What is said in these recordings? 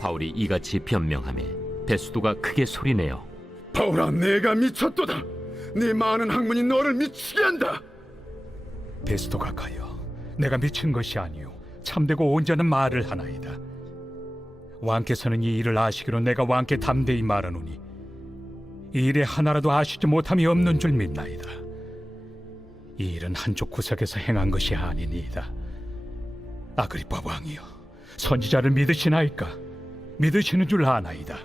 바울이 이같이 변명하며 베스도가 크게 소리내어 바울아, 내가 미쳤도다. 네 많은 학문이 너를 미치게 한다. 베스도가 가여, 내가 미친 것이 아니요 참되고 온전한 말을 하나이다. 왕께서는 이 일을 아시기로 내가 왕께 담대히 말하노니 이 일에 하나라도 아시지 못함이 없는 줄 믿나이다. 이 일은 한쪽 구석에서 행한 것이 아니니이다. 아그리빠 왕이여, 선지자를 믿으시나이까? 믿으시는 줄 아나이다.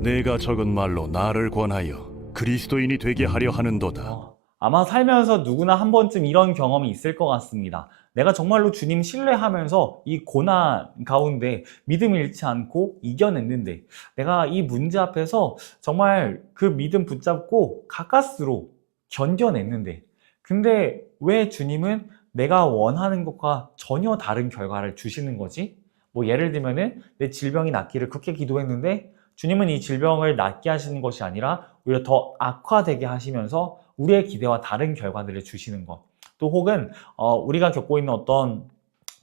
내가 적은 말로 나를 권하여 그리스도인이 되게 하려 하는도다. 아마 살면서 누구나 한 번쯤 이런 경험이 있을 것 같습니다. 내가 정말로 주님 신뢰하면서 이 고난 가운데 믿음을 잃지 않고 이겨냈는데, 내가 이 문제 앞에서 정말 그 믿음 붙잡고 가까스로 견뎌냈는데, 근데 왜 주님은 내가 원하는 것과 전혀 다른 결과를 주시는 거지? 뭐 예를 들면은 내 질병이 낫기를 그렇게 기도했는데 주님은 이 질병을 낫게 하시는 것이 아니라 오히려 더 악화되게 하시면서 우리의 기대와 다른 결과들을 주시는 것. 또 혹은 우리가 겪고 있는 어떤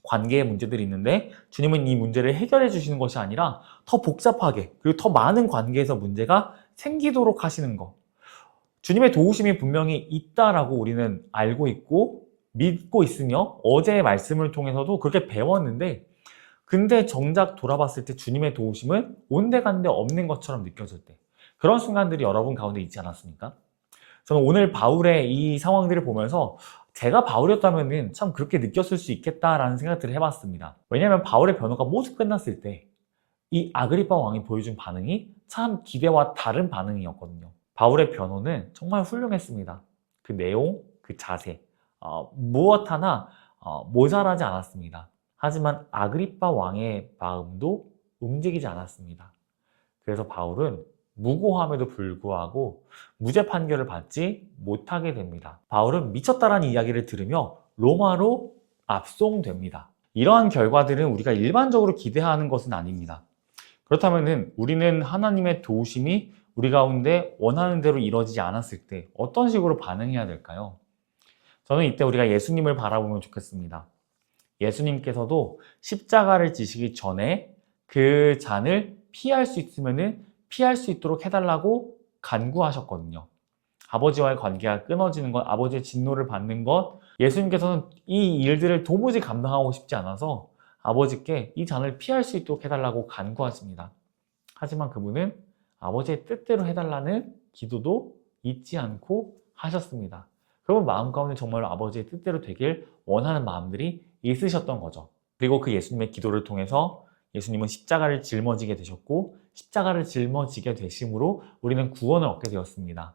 관계의 문제들이 있는데 주님은 이 문제를 해결해 주시는 것이 아니라 더 복잡하게, 그리고 더 많은 관계에서 문제가 생기도록 하시는 것. 주님의 도우심이 분명히 있다라고 우리는 알고 있고 믿고 있으며 어제의 말씀을 통해서도 그렇게 배웠는데, 근데 정작 돌아봤을 때 주님의 도우심은 온데간데 없는 것처럼 느껴질 때, 그런 순간들이 여러분 가운데 있지 않았습니까? 저는 오늘 바울의 이 상황들을 보면서 제가 바울이었다면 참 그렇게 느꼈을 수 있겠다라는 생각들을 해봤습니다. 왜냐하면 바울의 변호가 모두 끝났을 때 이 아그리빠 왕이 보여준 반응이 참 기대와 다른 반응이었거든요. 바울의 변호는 정말 훌륭했습니다. 그 내용, 그 자세, 무엇 하나 모자라지 않았습니다. 하지만 아그리빠 왕의 마음도 움직이지 않았습니다. 그래서 바울은 무고함에도 불구하고 무죄 판결을 받지 못하게 됩니다. 바울은 미쳤다라는 이야기를 들으며 로마로 압송됩니다. 이러한 결과들은 우리가 일반적으로 기대하는 것은 아닙니다. 그렇다면 우리는 하나님의 도우심이 우리 가운데 원하는 대로 이루어지지 않았을 때 어떤 식으로 반응해야 될까요? 저는 이때 우리가 예수님을 바라보면 좋겠습니다. 예수님께서도 십자가를 지시기 전에 그 잔을 피할 수 있으면 피할 수 있도록 해달라고 간구하셨거든요. 아버지와의 관계가 끊어지는 것, 아버지의 진노를 받는 것, 예수님께서는 이 일들을 도무지 감당하고 싶지 않아서 아버지께 이 잔을 피할 수 있도록 해달라고 간구하십니다. 하지만 그분은 아버지의 뜻대로 해달라는 기도도 잊지 않고 하셨습니다. 그러면 마음 가운데 정말로 아버지의 뜻대로 되길 원하는 마음들이 있으셨던 거죠. 그리고 그 예수님의 기도를 통해서 예수님은 십자가를 짊어지게 되셨고, 십자가를 짊어지게 되심으로 우리는 구원을 얻게 되었습니다.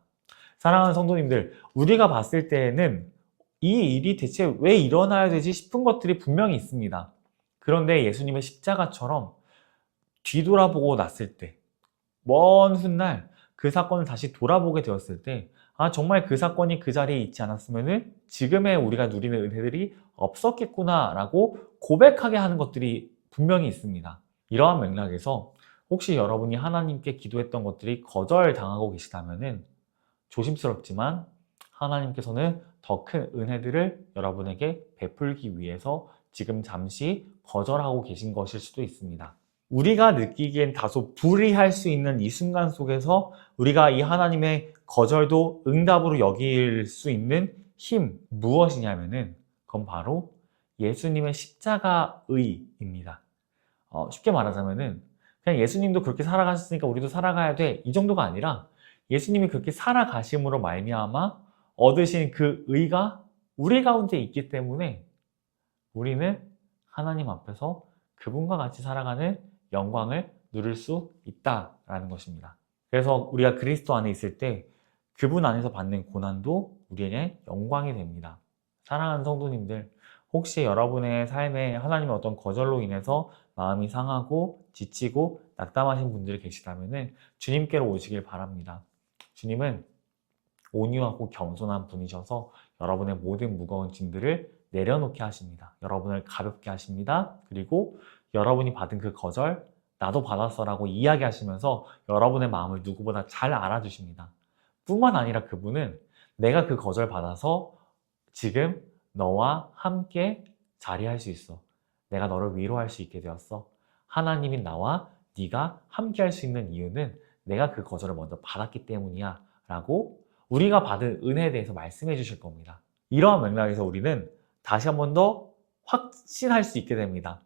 사랑하는 성도님들, 우리가 봤을 때에는 이 일이 대체 왜 일어나야 되지 싶은 것들이 분명히 있습니다. 그런데 예수님의 십자가처럼 뒤돌아보고 났을 때, 먼 훗날 그 사건을 다시 돌아보게 되었을 때, 정말 그 사건이 그 자리에 있지 않았으면 지금의 우리가 누리는 은혜들이 없었겠구나라고 고백하게 하는 것들이 분명히 있습니다. 이러한 맥락에서 혹시 여러분이 하나님께 기도했던 것들이 거절당하고 계시다면 조심스럽지만 하나님께서는 더 큰 은혜들을 여러분에게 베풀기 위해서 지금 잠시 거절하고 계신 것일 수도 있습니다. 우리가 느끼기엔 다소 불이할 수 있는 이 순간 속에서 우리가 이 하나님의 거절도 응답으로 여길 수 있는 힘, 무엇이냐면은 그건 바로 예수님의 십자가의입니다. 쉽게 말하자면은 그냥 예수님도 그렇게 살아가셨으니까 우리도 살아가야 돼, 이 정도가 아니라 예수님이 그렇게 살아가심으로 말미암아 얻으신 그 의가 우리 가운데 있기 때문에 우리는 하나님 앞에서 그분과 같이 살아가는 영광을 누릴 수 있다라는 것입니다. 그래서 우리가 그리스도 안에 있을 때 그분 안에서 받는 고난도 우리에게 영광이 됩니다. 사랑하는 성도님들, 혹시 여러분의 삶에 하나님의 어떤 거절로 인해서 마음이 상하고 지치고 낙담하신 분들이 계시다면 주님께로 오시길 바랍니다. 주님은 온유하고 겸손한 분이셔서 여러분의 모든 무거운 짐들을 내려놓게 하십니다. 여러분을 가볍게 하십니다. 그리고 여러분이 받은 그 거절, 나도 받았어라고 이야기하시면서 여러분의 마음을 누구보다 잘 알아주십니다. 뿐만 아니라 그분은 내가 그 거절 받아서 지금 너와 함께 자리할 수 있어, 내가 너를 위로할 수 있게 되었어. 하나님인 나와 네가 함께 할 수 있는 이유는 내가 그 거절을 먼저 받았기 때문이야 라고 우리가 받은 은혜에 대해서 말씀해 주실 겁니다. 이러한 맥락에서 우리는 다시 한 번 더 확신할 수 있게 됩니다.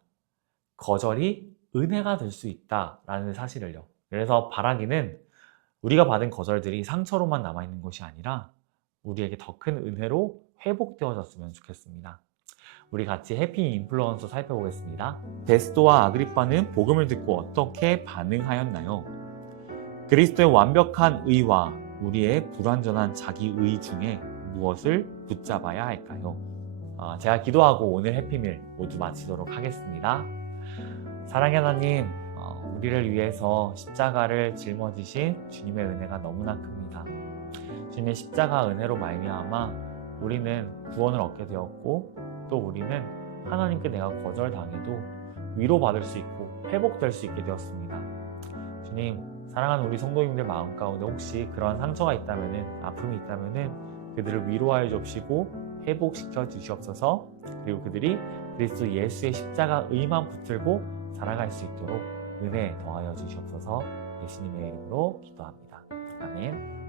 거절이 은혜가 될 수 있다라는 사실을요. 그래서 바라기는 우리가 받은 거절들이 상처로만 남아있는 것이 아니라 우리에게 더 큰 은혜로 회복되어졌으면 좋겠습니다. 우리 같이 해피 인플루언서 살펴보겠습니다. 베스도와 아그리빠는 복음을 듣고 어떻게 반응하였나요? 그리스도의 완벽한 의와 우리의 불완전한 자기의 중에 무엇을 붙잡아야 할까요? 제가 기도하고 오늘 해피밀 모두 마치도록 하겠습니다. 사랑의 하나님, 우리를 위해서 십자가를 짊어지신 주님의 은혜가 너무나 큽니다. 주님의 십자가 은혜로 말미암아 우리는 구원을 얻게 되었고 또 우리는 하나님께 내가 거절당해도 위로받을 수 있고 회복될 수 있게 되었습니다. 주님, 사랑하는 우리 성도님들 마음 가운데 혹시 그러한 상처가 있다면은, 아픔이 있다면은 그들을 위로하여 주시고 회복시켜 주시옵소서. 그리고 그들이 그리스도 예수의 십자가 의만 붙들고 살아갈 수 있도록 은혜 더하여 주시옵소서. 예수님의 이름으로 기도합니다. 아멘.